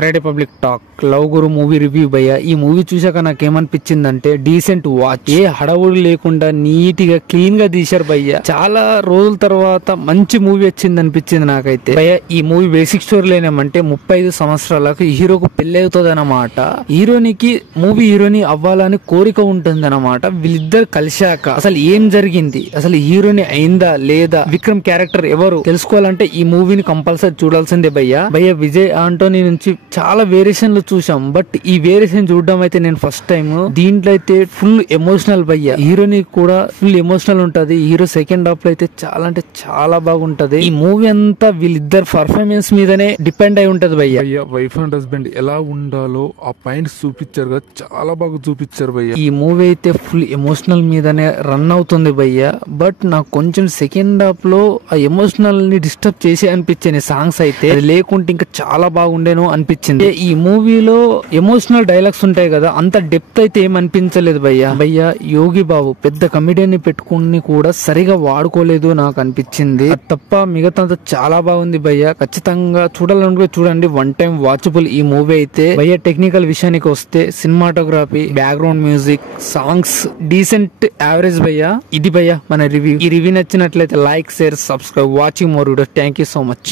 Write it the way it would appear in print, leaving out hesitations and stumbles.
Friday public talk love గురు movie review భయ్య. ఈ movie చూసాక నాకేమనిపించిందంటే డీసెంట్ వాచ్, ఏ హడవుడు లేకుండా నీట్ గా క్లీన్ గా తీశారు భయ్య. చాలా రోజుల తర్వాత మంచి మూవీ వచ్చింది అనిపించింది నాకైతే భయ్య. ఈ మూవీ బేసిక్ స్టోరీ ఏమంటే 35 సంవత్సరాలకు హీరోకు పెళ్లి అవుతుంది అన్నమాట. మూవీ హీరోని అవ్వాలని కోరిక ఉంటుంది అన్నమాట. వీళ్ళిద్దరు కలిశాక అసలు ఏం జరిగింది, అసలు హీరోని అయిందా లేదా, విక్రమ్ క్యారెక్టర్ ఎవరు తెలుసుకోవాలంటే ఈ మూవీని కంపల్సరీ చూడాల్సిందే భయ్య. విజయ్ ఆంటోనీ నుంచి చాలా వేరియేషన్లు చూసాం, బట్ ఈ వేరియేషన్ చూడడం అయితే నేను ఫస్ట్ టైం. దీంట్లో అయితే ఫుల్ ఎమోషనల్ భయ్య. హీరోని కూడా ఫుల్ ఎమోషనల్ ఉంటది. హీరో సెకండ్ హాఫ్ లో అయితే చాలా అంటే చాలా బాగుంటది. ఈ మూవీ అంతా వీళ్ళిద్దరు పర్ఫార్మెన్స్ మీదనే డిపెండ్ అయి ఉంటది భయ్య. వైఫ్ అండ్ హస్బెండ్ ఎలా ఉండాలో ఆ పాయింట్స్ చూపించారు కదా, చాలా బాగా చూపించారు భయ్య. ఈ మూవీ అయితే ఫుల్ ఎమోషనల్ మీదనే రన్ అవుతుంది భయ్య. బట్ నాకు కొంచెం సెకండ్ హాఫ్ లో ఆ ఎమోషనల్ ని డిస్టర్బ్ చేసి అనిపించాయి సాంగ్స్ అయితే. లేకుంటే ఇంకా చాలా బాగుండేను అనిపించింది. ఈ మూవీలో ఎమోషనల్ డైలాగ్స్ ఉంటాయి కదా, అంత డెప్త్ అయితే ఏం అనిపించలేదు భయ్య. యోగి బాబు పెద్ద కమెడియన్ ని పెట్టుకుని కూడా సరిగా వాడుకోలేదు నాకు అనిపించింది. తప్ప మిగతా చాలా బాగుంది భయ్య. ఖచ్చితంగా చూడాలనుకో చూడండి, వన్ టైం వాచబుల్ ఈ మూవీ అయితే భయ్య. టెక్నికల్ విషయానికి వస్తే cinematography, background music, songs decent average భయ్య. ఇది భయ్య మన రివ్యూ. ఈ రివ్యూ నచ్చినట్లయితే like, share, subscribe. Watching more videos. Thank you so much.